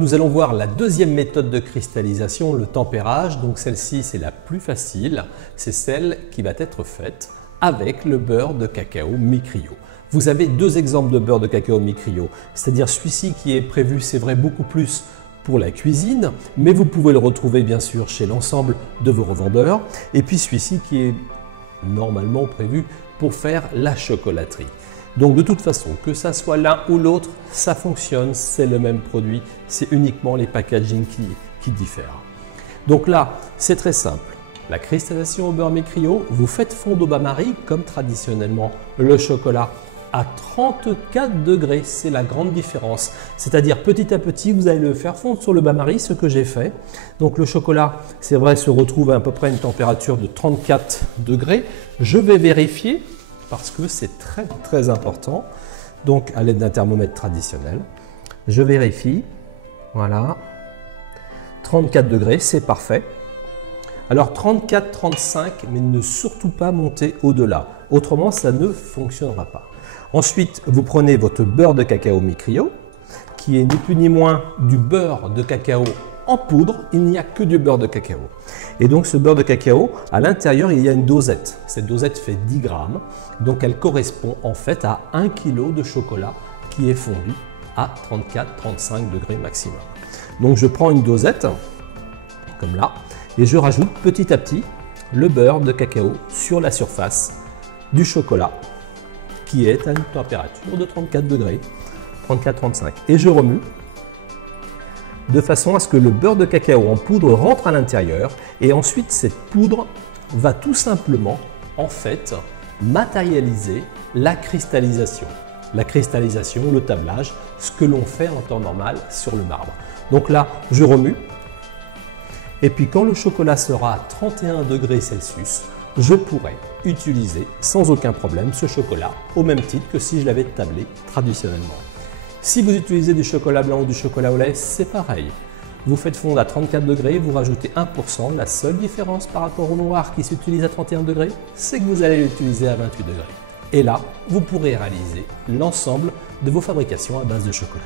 Nous allons voir la deuxième méthode de cristallisation, le tempérage. Donc celle-ci, c'est la plus facile. C'est celle qui va être faite avec le beurre de cacao mi-cryo. Vous avez deux exemples de beurre de cacao mi-cryo, c'est-à-dire celui-ci qui est prévu, c'est vrai, beaucoup plus pour la cuisine, mais vous pouvez le retrouver bien sûr chez l'ensemble de vos revendeurs. Et puis celui-ci qui est normalement prévu pour faire la chocolaterie. Donc de toute façon, que ça soit l'un ou l'autre, ça fonctionne, c'est le même produit, c'est uniquement les packaging qui diffèrent. Donc là, c'est très simple. La cristallisation au beurre mi-cryo, vous faites fondre au bain-marie, comme traditionnellement le chocolat, à 34 degrés, c'est la grande différence. C'est-à-dire petit à petit, vous allez le faire fondre sur le bain-marie, ce que j'ai fait. Donc le chocolat, c'est vrai, se retrouve à peu près une température de 34 degrés. Je vais vérifier, parce que c'est très important. Donc à l'aide d'un thermomètre traditionnel, je vérifie. Voilà. 34 degrés, c'est parfait. Alors 34, 35, mais ne surtout pas monter au-delà. Autrement, ça ne fonctionnera pas. Ensuite, vous prenez votre beurre de cacao mi-cryo, qui est ni plus ni moins du beurre de cacao en poudre. Il n'y a que du beurre de cacao. Et donc ce beurre de cacao, à l'intérieur, il y a une dosette. Cette dosette fait 10 grammes. Donc elle correspond en fait à 1 kg de chocolat qui est fondu à 34-35 degrés maximum. Donc je prends une dosette, comme là, et je rajoute petit à petit le beurre de cacao sur la surface du chocolat qui est à une température de 34 degrés, 34-35. Et je remue de façon à ce que le beurre de cacao en poudre rentre à l'intérieur et ensuite cette poudre va tout simplement en fait matérialiser la cristallisation. La cristallisation, le tablage, ce que l'on fait en temps normal sur le marbre. Donc là, je remue. Et puis quand le chocolat sera à 31 degrés Celsius, je pourrai utiliser sans aucun problème ce chocolat au même titre que si je l'avais tablé traditionnellement. Si vous utilisez du chocolat blanc ou du chocolat au lait, c'est pareil. Vous faites fondre à 34 degrés, vous rajoutez 1%. La seule différence par rapport au noir qui s'utilise à 31 degrés, c'est que vous allez l'utiliser à 28 degrés. Et là, vous pourrez réaliser l'ensemble de vos fabrications à base de chocolat.